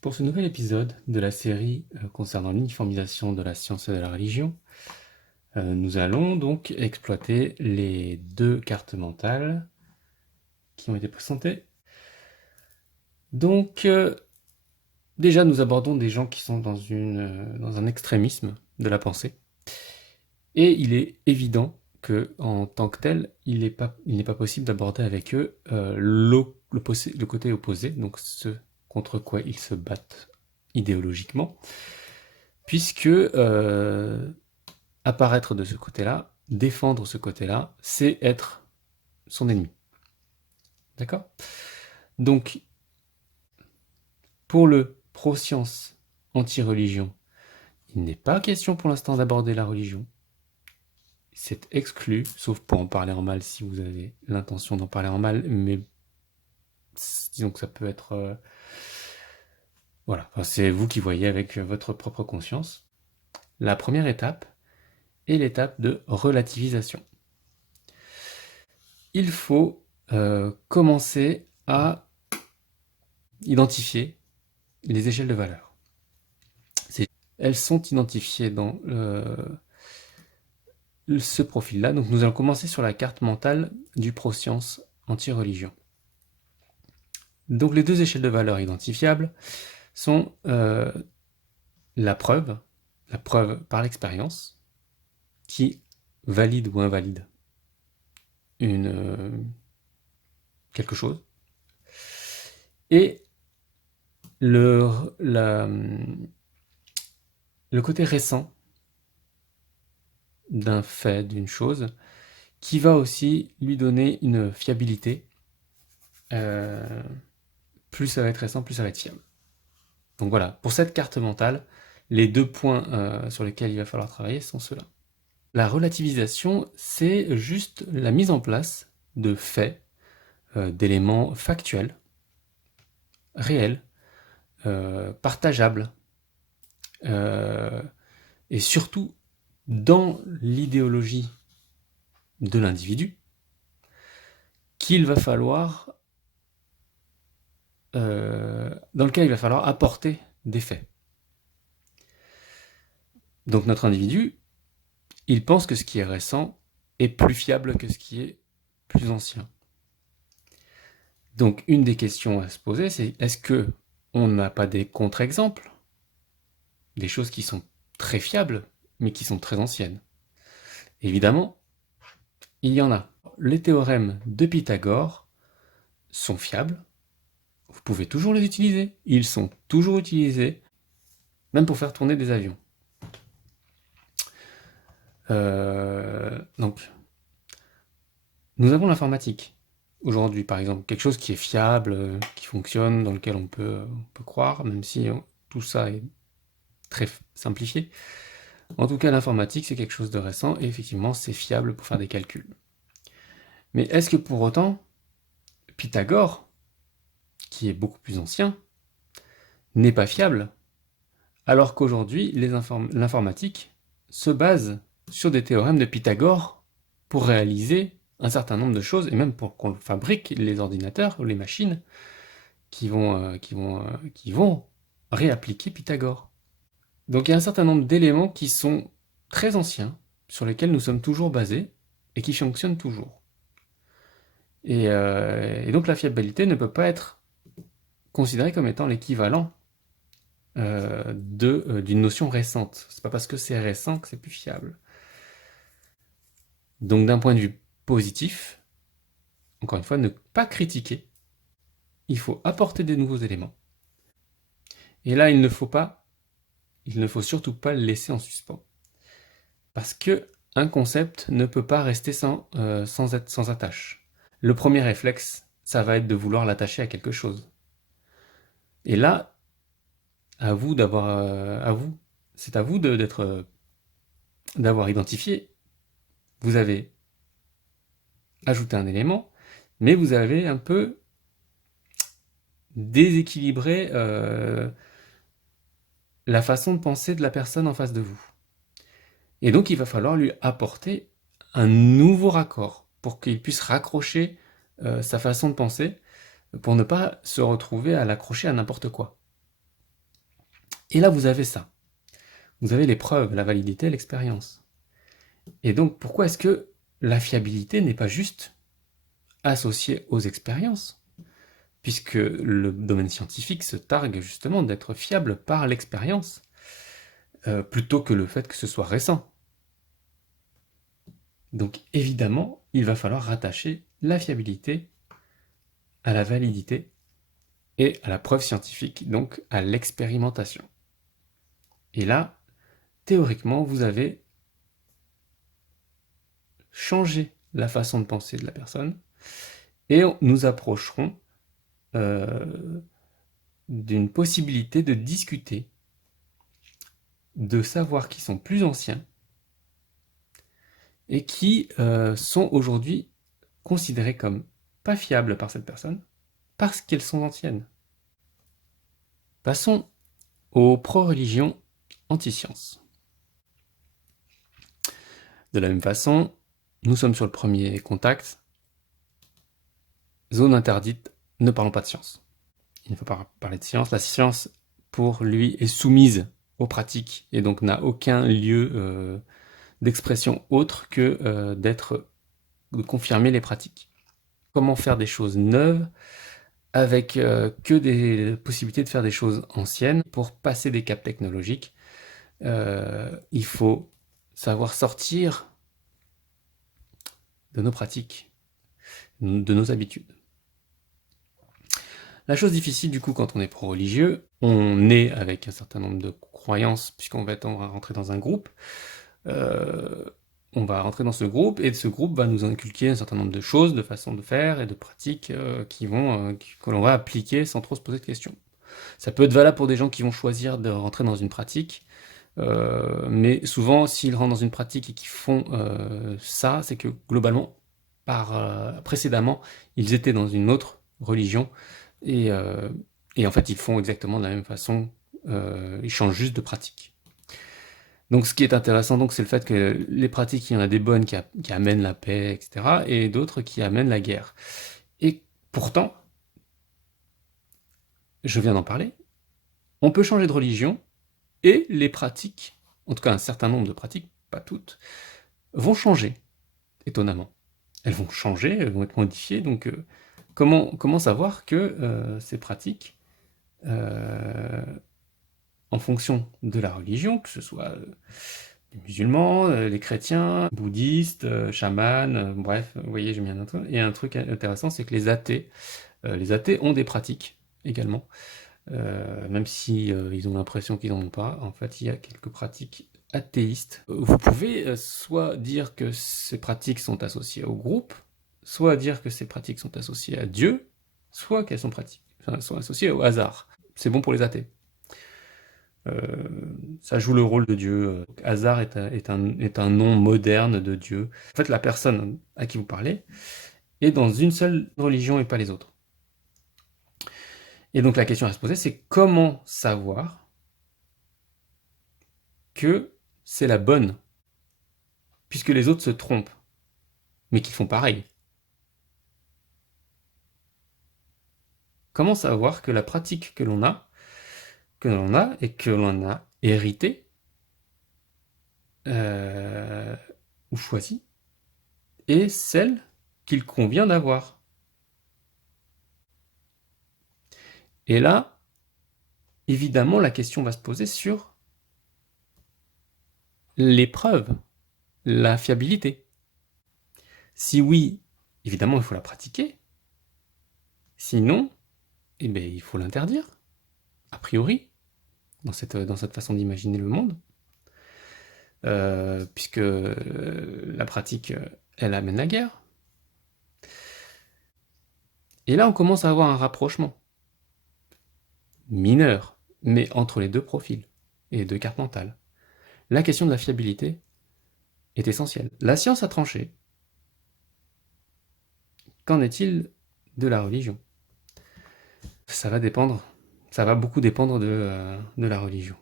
Pour ce nouvel épisode de la série concernant l'uniformisation de la science et de la religion, nous allons donc exploiter les deux cartes mentales qui ont été présentées. Donc, déjà, nous abordons des gens qui sont dans un extrémisme de la pensée. Et il est évident que, en tant que tel, il n'est pas possible d'aborder avec eux le côté opposé, donc ce contre quoi ils se battent idéologiquement, puisque apparaître de ce côté-là, défendre ce côté-là, c'est être son ennemi. D'accord ? Donc, pour le pro-science, anti-religion, il n'est pas question pour l'instant d'aborder la religion. C'est exclu, sauf pour en parler en mal si vous avez l'intention d'en parler en mal, mais disons que ça peut être... voilà, enfin, c'est vous qui voyez avec votre propre conscience. La première étape est l'étape de relativisation. Il faut commencer à identifier les échelles de valeur. Elles sont identifiées dans ce profil-là. Donc nous allons commencer sur la carte mentale du pro-science anti-religion. Donc les deux échelles de valeur identifiables sont la preuve par l'expérience, qui valide ou invalide quelque chose, et le côté récent d'un fait, d'une chose, qui va aussi lui donner une fiabilité. Plus ça va être récent, plus ça va être fiable. Donc voilà, pour cette carte mentale, les deux points sur lesquels il va falloir travailler sont ceux-là. La relativisation, c'est juste la mise en place de faits, d'éléments factuels, réels, partageables, et surtout dans l'idéologie de l'individu, qu'il va falloir, dans lequel il va falloir apporter des faits. Donc notre individu, il pense que ce qui est récent est plus fiable que ce qui est plus ancien. Donc une des questions à se poser, c'est est-ce que on n'a pas des contre-exemples, des choses qui sont très fiables, mais qui sont très anciennes? Évidemment, il y en a. Les théorèmes de Pythagore sont fiables, vous pouvez toujours les utiliser, ils sont toujours utilisés, même pour faire tourner des avions. Donc, nous avons l'informatique. Aujourd'hui, par exemple, quelque chose qui est fiable, qui fonctionne, dans lequel on peut croire, même si tout ça est très simplifié. En tout cas, l'informatique, c'est quelque chose de récent, et effectivement, c'est fiable pour faire des calculs. Mais est-ce que pour autant, Pythagore, qui est beaucoup plus ancien, n'est pas fiable, alors qu'aujourd'hui, l'informatique se base sur des théorèmes de Pythagore pour réaliser un certain nombre de choses, et même pour qu'on fabrique les ordinateurs ou les machines qui vont réappliquer Pythagore. Donc il y a un certain nombre d'éléments qui sont très anciens, sur lesquels nous sommes toujours basés, et qui fonctionnent toujours. Et donc la fiabilité ne peut pas être considérée comme étant l'équivalent d'une notion récente. C'est pas parce que c'est récent que c'est plus fiable. Donc d'un point de vue positif, encore une fois, ne pas critiquer, il faut apporter des nouveaux éléments. Et là, il ne faut surtout pas le laisser en suspens. Parce que un concept ne peut pas rester sans attache. Le premier réflexe, ça va être de vouloir l'attacher à quelque chose. Et là, c'est à vous d'avoir identifié. Vous avez ajouté un élément, mais vous avez un peu déséquilibré la façon de penser de la personne en face de vous. Et donc il va falloir lui apporter un nouveau raccord pour qu'il puisse raccrocher sa façon de penser, pour ne pas se retrouver à l'accrocher à n'importe quoi. Et là, vous avez ça. Vous avez les preuves, la validité, l'expérience. Et donc, pourquoi est-ce que la fiabilité n'est pas juste associée aux expériences? Puisque le domaine scientifique se targue justement d'être fiable par l'expérience, plutôt que le fait que ce soit récent. Donc évidemment, il va falloir rattacher la fiabilité à la validité et à la preuve scientifique, donc à l'expérimentation. Et là, théoriquement, vous avez changé la façon de penser de la personne et nous approcherons d'une possibilité de discuter de savoirs qui sont plus anciens et qui sont aujourd'hui considérés comme pas fiables par cette personne parce qu'elles sont anciennes. Passons aux pro-religions anti-sciences. De la même façon, nous sommes sur le premier contact. Zone interdite, ne parlons pas de science. Il ne faut pas parler de science. La science, pour lui, est soumise aux pratiques et donc n'a aucun lieu d'expression autre que de confirmer les pratiques. Comment faire des choses neuves avec que des possibilités de faire des choses anciennes. Pour passer des caps technologiques, il faut savoir sortir de nos pratiques, de nos habitudes. La chose difficile du coup quand on est pro-religieux, on est avec un certain nombre de croyances puisqu'on va rentrer dans un groupe. On va rentrer dans ce groupe et ce groupe va nous inculquer un certain nombre de choses, de façons de faire et de pratiques que l'on va appliquer sans trop se poser de questions. Ça peut être valable pour des gens qui vont choisir de rentrer dans une pratique, mais souvent s'ils rentrent dans une pratique et qu'ils font ça, c'est que globalement, précédemment, ils étaient dans une autre religion et en fait ils font exactement de la même façon, ils changent juste de pratique. Donc ce qui est intéressant, donc, c'est le fait que les pratiques, il y en a des bonnes qui amènent la paix, etc., et d'autres qui amènent la guerre. Et pourtant, je viens d'en parler, on peut changer de religion, et les pratiques, en tout cas un certain nombre de pratiques, pas toutes, vont changer, étonnamment. Elles vont changer, elles vont être modifiées, donc comment savoir que ces pratiques, en fonction de la religion, que ce soit les musulmans, les chrétiens, bouddhistes, chamans, bref, vous voyez, j'ai mis un truc. Et un truc intéressant, c'est que les athées ont des pratiques également, même si ils ont l'impression qu'ils n'en ont pas. En fait, il y a quelques pratiques athéistes. Vous pouvez soit dire que ces pratiques sont associées au groupe, soit dire que ces pratiques sont associées à Dieu, soit qu'elles sont associées au hasard. C'est bon pour les athées. Ça joue le rôle de Dieu. Hasard est un nom moderne de Dieu. En fait, la personne à qui vous parlez est dans une seule religion et pas les autres. Et donc la question à se poser, c'est comment savoir que c'est la bonne, puisque les autres se trompent, mais qu'ils font pareil. Comment savoir que la pratique que l'on a et que l'on a hérité ou choisi est celle qu'il convient d'avoir. Et là, évidemment, la question va se poser sur les preuves, la fiabilité. Si oui, évidemment, il faut la pratiquer. Sinon, eh bien, il faut l'interdire, a priori, dans cette façon d'imaginer le monde. Puisque la pratique, elle amène la guerre. Et là, on commence à avoir un rapprochement mineur, mais entre les deux profils et les deux cartes mentales. La question de la fiabilité est essentielle. La science a tranché. Qu'en est-il de la religion? Ça va beaucoup dépendre de la religion.